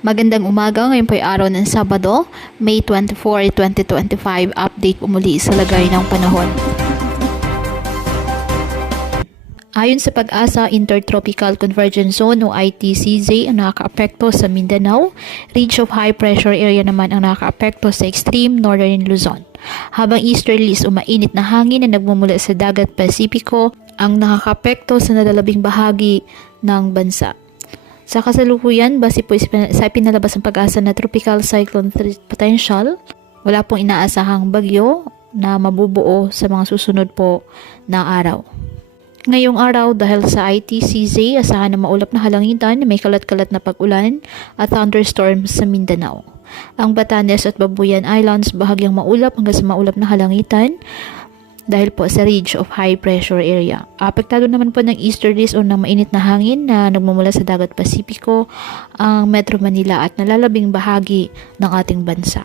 Magandang umaga, ngayon po ay araw ng Sabado, May 24, 2025. Update po muli sa lagay ng panahon. Ayon sa Pag-asa, Intertropical Convergence Zone o ITCZ ang nakakaapekto sa Mindanao. Ridge of High Pressure Area naman ang nakakaapekto sa extreme northern Luzon. Habang easterlies o mainit na hangin na nagmumula sa dagat Pasipiko ang nakakaapekto sa nalalabing bahagi ng bansa. Sa kasalukuyan, base po sa pinalabas ng Pag-asa na Tropical Cyclone Potential, wala pong inaasahang bagyo na mabubuo sa mga susunod po na araw. Ngayong araw, dahil sa ITCZ, asahan na maulap na halangitan, may kalat-kalat na pag-ulan at thunderstorms sa Mindanao. Ang Batanes at Babuyan Islands bahagyang maulap hanggang sa maulap na halangitan dahil po sa ridge of high pressure area. Apektado naman po ng easterlies o ng mainit na hangin na nagmumula sa dagat Pasipiko ang Metro Manila at nalalabing bahagi ng ating bansa.